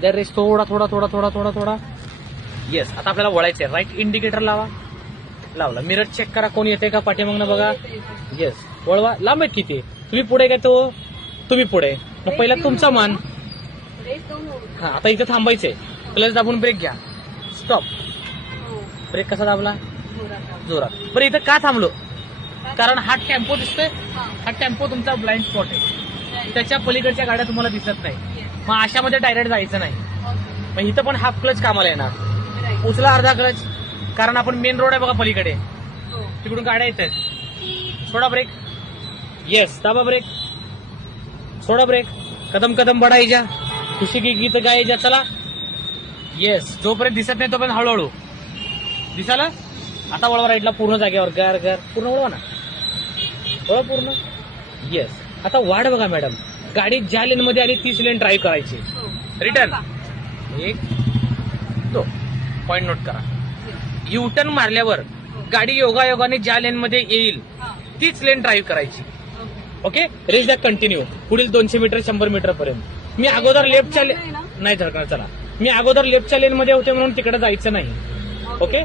द्या रेस, थोडा थोडा थोडा थोडा थोडा थोडा. येस, आता आपल्याला वळायचंय. राईट इंडिकेटर लावा. लावला. मिरर चेक करा, कोण येते का पाठीमागनं बघा. येस, वळवा. लांब आहेत किती, तुम्ही पुढे काय तो तुम्ही पुढे. मग पहिला तुमचा मान. हा, आता इथं थांबायचंय. क्लच दाबून ब्रेक घ्या. स्टॉप. ब्रेक कसा दाबला, जोरात. बरं इथं का थांबलो, कारण हा टेम्पो दिसतोय. हा टेम्पो तुमचा ब्लाइंड स्पॉट आहे. त्याच्या पलीकडच्या गाड्या तुम्हाला दिसत नाही. मग अशामध्ये डायरेक्ट जायचं नाही. मग इथं पण हाफ क्लच कामाला येणार. उचला अर्धा क्लच, कारण आपण मेन रोड आहे बघा पलीकडे, तिकडून गाड्या येत आहेत. सोडा ब्रेक. येस, दाबा ब्रेक. सोडा ब्रेक. कदम कदम बढायच्या, खुशी की गीत गायच्या. चला. येस, जोपर्यंत दिसत नाही तोपर्यंत हळूहळू. दिसाला. आता वळवा राईटला पूर्ण जागेवर. गर गर पूर्ण वळवा ना, वळवा पूर्ण. येस, आता वाढ बघा मॅडम. गाडी ज्या लेन मध्ये आली तीच लेन ड्राईव्ह करायची. रिटर्न. 1 2 पॉइंट नोट करा. युटर्न मारल्यावर गाडी योगायोगाने ज्या लेन मध्ये येईल तीच लेन ड्राईव्ह करायची. Okay, race that continue. पुढील 200 मीटर 100 मीटर पर्यंत. मी अगोदर लेफ्टच्या नाही झळकणार. चला, मी अगोदर लेफ्टच्या लेन मध्ये होते म्हणून तिकडे जायचं नाही. ओके.